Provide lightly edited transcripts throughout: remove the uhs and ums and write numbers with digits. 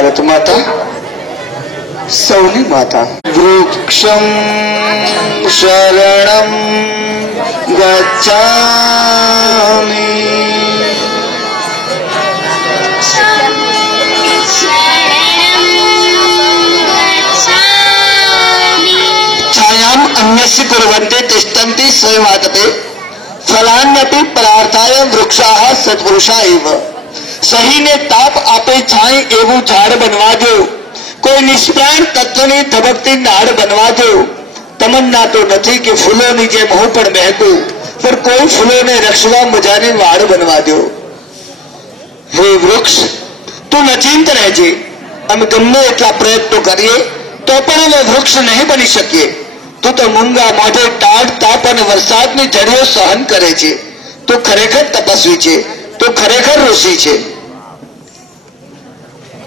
ભારત માતા સૌની માતા. વૃક્ષમ શરણમ ગચ્છામિ છાયામ અન્યસ્ય કુર્વન્તે તિષ્ઠન્તિ સ્વયમાતતે ફલાન્યપી પરાર્થાય વૃક્ષાઃ સત્પુરુષા એવ. સહીને તાપ આપે છાંય એવું ઝાડ બનવા દો, કોઈ નિષ્પ્રાણ તત્વની ધબકતી નાળ બનવા દો. તમન્ના તો નથી કે ફૂલોની જેમ હું પણ બહેકું, પણ કોઈ ફૂલોને રક્ષવા મજાની વાડ બનવા દો. હે વૃક્ષ, તું નચિંત રહેજે. અમે ગમે એટલા પ્રયત્નો કરીએ તો પણ અમે વૃક્ષ નહીં બની શકીએ. તું તો મૂંગા મોઢે ટાઢ તાપ અને વરસાદની ઝડીઓ સહન કરે છે. તું ખરેખર તપસ્વી છે, તું ખરેખર ઋષિ છે.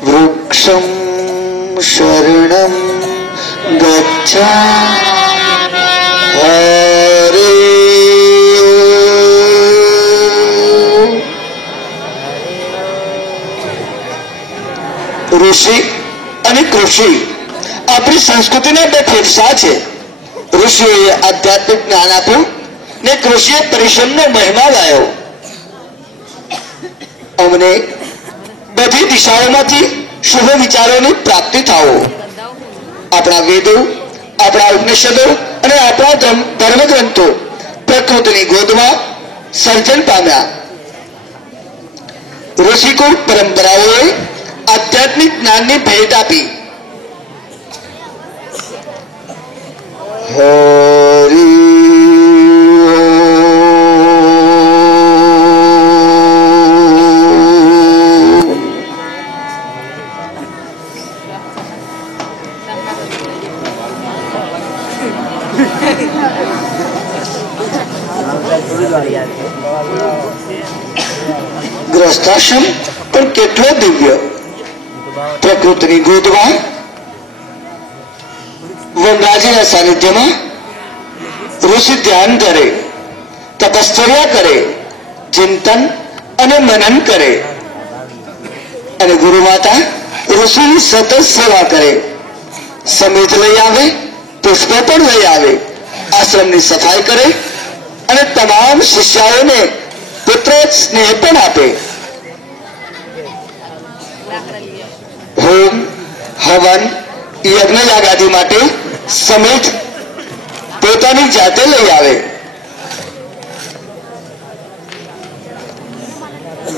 વૃક્ષમ શરણમ ગચ્છામિ. ઋષિ અને કૃષિ આપણી સંસ્કૃતિના બે ફેરસા છે. ઋષિએ આધ્યાત્મિક જ્ઞાન આપ્યું ને કૃષિએ પરિશ્રમનો મહિમા ગાયો. અમને બધી દિશાઓમાંથી શુભ વિચારોની પ્રાપ્તિ થાઓ. આપણા વેદો, આપણા ઉપનિષદો અને આપણા ધર્મગ્રંથો પ્રકૃતિની ગોદમાં સર્જન પામ્યા. ઋષિકુળ પરંપરાઓએ આધ્યાત્મિક જ્ઞાનની ભેટ આપી. હરિ ગ્રસ્તાશ્રમ પણ કેટલો દિવ્ય. પ્રકૃતિની ગોદમાં વનરાજીના સાનિધ્યમાં ઋષિ ધ્યાન કરે, તપશ્ચર્યા કરે, ચિંતન અને મનન કરે. અને ગુરુ માતા ઋષિની સતત સેવા કરે. સમિધ લઈ આવે, પુષ્પ પણ લઈ આવે, આશ્રમની સફાઈ કરે અને તમામ શિષ્યાઓને પુત્ર સ્નેહ પણ આપે. હોમ, હવન, યજ્ઞ યાગાદી માટે સમિધ પોતાની જાતે લઈ આવે.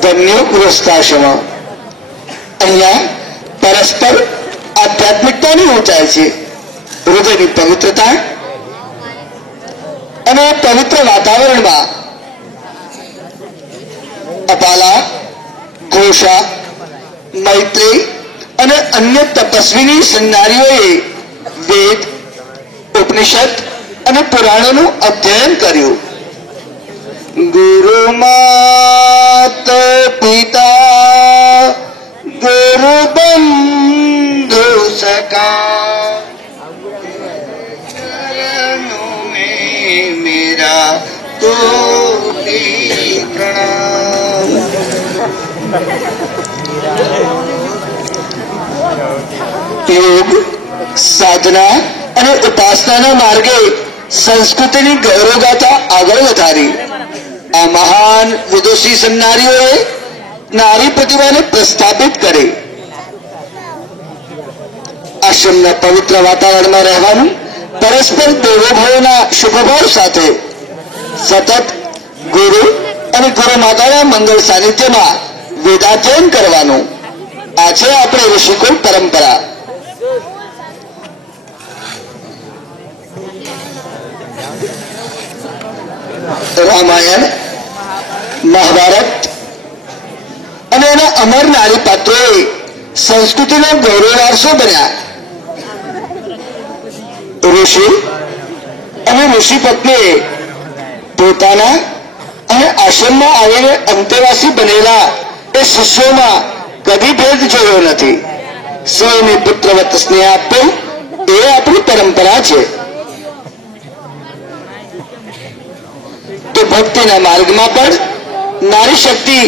ધન્ય ગૃહસ્થાશ્રમ. અહીંયા પરસ્પર આધ્યાત્મિકતાની ઊંચાઈ છે. હૃદયની પવિત્રતા અને પવિત્ર વાતાવરણમાં અપાલા, ઘોષા, મૈત્રી અને અન્ય તપસ્વીની સંન્યારીઓએ વેદ, ઉપનિષદ અને પુરાણોનું અધ્યયન કર્યું. ગુરુ માત પિતા ગુરુ બંધુ સખા ચરણોं में मेरा कोटि प्रणाम. યોગ, સાધના અને ઉપાસનાના માર્ગે સંસ્કૃતિની ગૌરવગાથા આગળ વધારી. આ મહાન વિદુષી સંન્યારીઓએ નારી પ્રતિભાને પ્રસ્થાપિત કરી. આશ્રમના પવિત્ર વાતાવરણમાં રહેવાનું, પરસ્પર દેવોભવોના શુભભાવ સાથે સતત ગુરુ અને ગુરુ માતાના મંગળ સાનિધ્યમાં વેદાધ્યયન કરવાનું. આ છે આપણે ઋષિકુળ પરંપરા. રામાયણ, મહાભારત અને એના અમર નારી પાત્રોએ સંસ્કૃતિનો ગૌરવ વારસો બન્યા. ઋષિ અને ઋષિ પત્નીએ પોતાના અને આશ્રમમાં આવીને અંતેવાસી બનેલા એ શિષ્યોમાં કદી ભેદ જોયો નથી. સૌને પુત્રવત સ્નેહ આપવો એ આપણી પરંપરા છે. તો ભક્તિના માર્ગમાં પણ નારી શક્તિ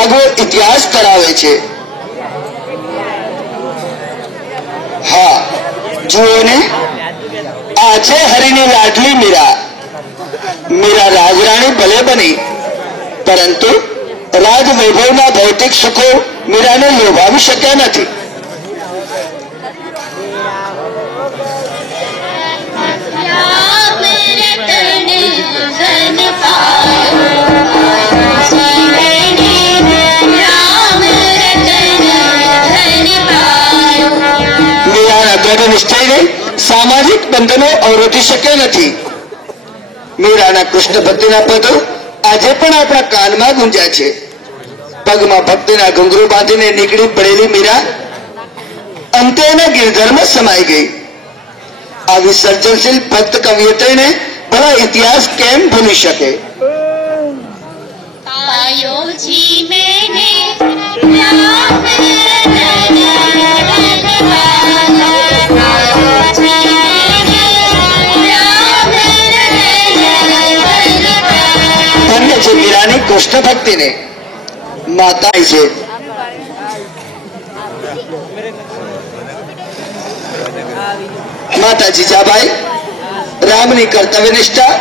આગળ ઇતિહાસ કરાવે છે. જુઓ ને, આ છે હરિની લાડલી મીરા. મીરા રાજરાણી ભલે બની, પરંતુ રાજ વૈભવના ભૌતિક સુખો મીરાને લોભાવી શક્યા નથી. મીરાના દ્રઢ નિશ્ચયને સામાજિક બંધનો અવરોધી શક્યા નથી. મીરાના કૃષ્ણ ભક્તિના પદો આજે પણ આપણા કાનમાં ગુંજ્યા છે. પગમાં ભક્તિના ઘુંઘરૂ બાંધીને નીકળી પડેલી મીરા અંતે એના ગિરધરમાં સમાઈ ગઈ. આવી સર્જનશીલ ભક્ત કવિયત્રીને ભલા ઇતિહાસ કેમ ભૂલી શકે? ધન્ય છે મીરાની કૃષ્ણ ભક્તિને. માતા છે માતા જીજાબાઈ રામની કર્તવ્ય નિષ્ઠા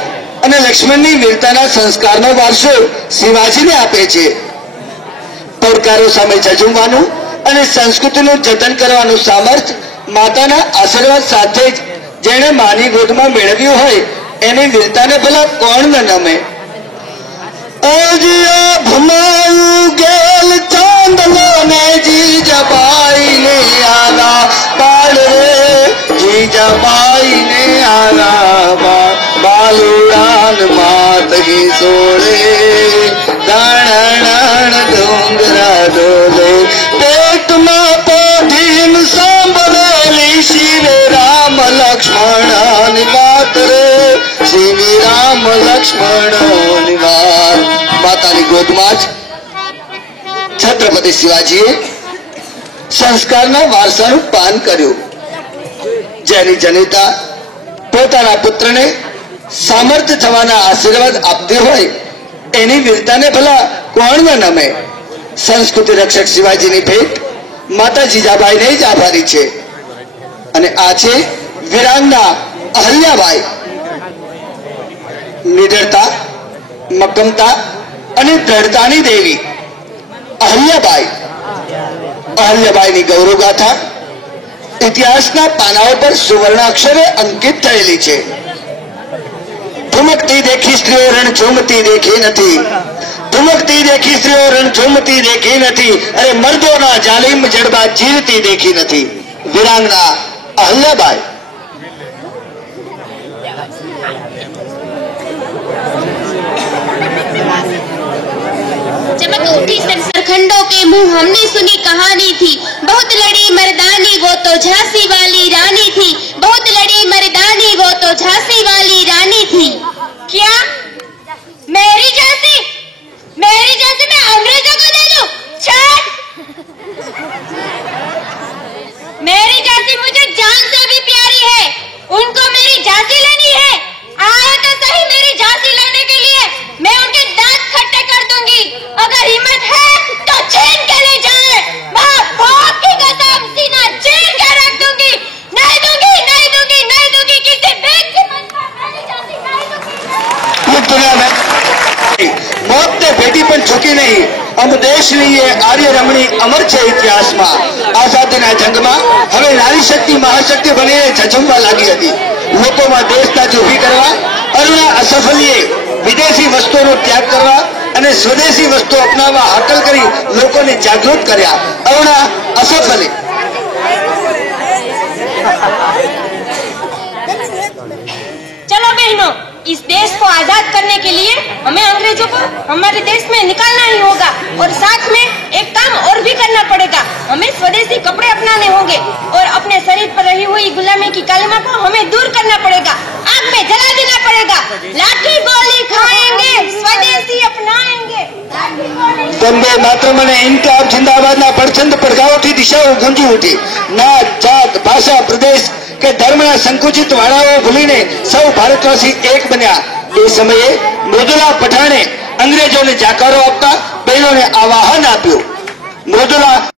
અને લક્ષ્મણની વીરતાના સંસ્કારનો વારસો શિવાજીને આપે છે. પડકારો સામે ઝઝુમવાનું અને સંસ્કૃતિનું જતન કરવાનું સામર્થ્ય માતાના આશીર્વાદ સાથે જ જેણે માની ગોદમાં મેળવ્યું હોય એની વીરતાને ભલા કોણ ન નમે? ભમાયું ગેલ ચાંદલો ને જીજાબાઈ ને આલા બાળ રે, જીજાબાઈ ને આલા બાલુડાન માત હી સોળે, દાણ ડુંગરા ડોલે, પેટમાં પોઢીન સાંભળેલી શિવે રામ લક્ષ્મણ વાત રે, શિવે રામ લક્ષ્મણ વાત. માતાની ગોદમાં જ છત્રપતિ શિવાજીએ સંસ્કારના વારસાનું પાન કર્યું. જેની જનિતા પોતાના પુત્રને સામર્થ્ય થવાના આશીર્વાદ આપતી હોય એની વીરતાને ભલા કોણ ન નમે? સંસ્કૃતિ રક્ષક શિવાજીની ભેટ માતા જીજાબાઈને જ આભારી છે. અને આ છે વીરાંગના અહલ્યાબાઈ. નિડરતા, મક્કમતા અને દ્રઢતાની દેવી અહલ્યાબાઈ. અહલ્યાબાઈની ગૌરવગાથા ઇતિહાસના પાનાઓ પર સુવર્ણ અક્ષરે અંકિત થયેલી છે. ઠુમકતી દેખી સ્ત્રીઓ રણ ઝૂમતી દેખી નથી, ઠુમકતી દેખી સ્ત્રીઓ રણ ઝૂમતી દેખી નથી, અરે મર્દોના જાલિમ જડબા ચીરતી દેખી નથી. વીરાંગના અહલ્યાબાઈ. चमक उठी सरखंडों के मुंह हमने सुनी कहानी थी, बहुत लड़ी मर्दानी वो तो झांसी वाली रानी थी, बहुत लड़ी मर्दानी वो तो झांसी वाली रानी थी. क्या मेरी झांसी मैं अंग्रेजों को दे दूं? छट! मेरी झांसी मुझे जान से भी प्यारी है, उनको मेरी झांसी लेनी है. आए तो सही मेरी झांसी लेने के लिए, मैं उनके दांत खट्टे कर दूंगी. अगर हिम्मत है तो छीन के ले जाए, वहाँ भौंक की कसम सीना चीर के रख दूंगी. नहीं दूंगी, नहीं दूंगी, नहीं दूंगी, किसी भीख की मन पर मेरी झांसी नहीं दूंगी. ये दुनिया में मौत ने भेटी पण झुकी नहीं. અમ દેશની એ આર્ય રમણી અમર છે ઇતિહાસમાં. આઝાદીના જંગમાં હવે નારી શક્તિ મહાશક્તિ બનીને ઝઝુમવા લાગી હતી. લોકોમાં દેશતાજી ઊભી કરવા અરુણા અસફ અલીએ વિદેશી વસ્તુઓનો ત્યાગ કરવા અને સ્વદેશી વસ્તુઓ અપનાવવા હાકલ કરી લોકોને જાગૃત કર્યા. અરુણા અસફ અલી. चलो बहनों, इस देश को आजाद करने के लिए हमें अंग्रेजों को हमारे देश में निकालना ही होगा और साथ में एक काम और भी करना पड़ेगा. हमें स्वदेशी कपड़े अपनाने होंगे और अपने शरीर पर रही हुई गुलामी की कालिमा को हमें दूर करना पड़ेगा. आग में जला देना पड़ेगा. लाठी गोली खाएंगे, स्वदेशी अपनाएंगे. वंदे मातरम અને ઇન્કલાબ જિંદાબાદના પડછંદ પડઘાઓથી દિશાઓ ગુંજી ઉઠી. નાત, જાત, ભાષા, પ્રદેશ કે ધર્મના સંકુચિત વાળાઓ ભૂલીને સૌ ભારતવાસી એક બન્યા. એ સમયે મૃદુલા પઠાણે અંગ્રેજોને જાકારો આપતા બહેનોને આવાહન આપ્યું. મૃદુલા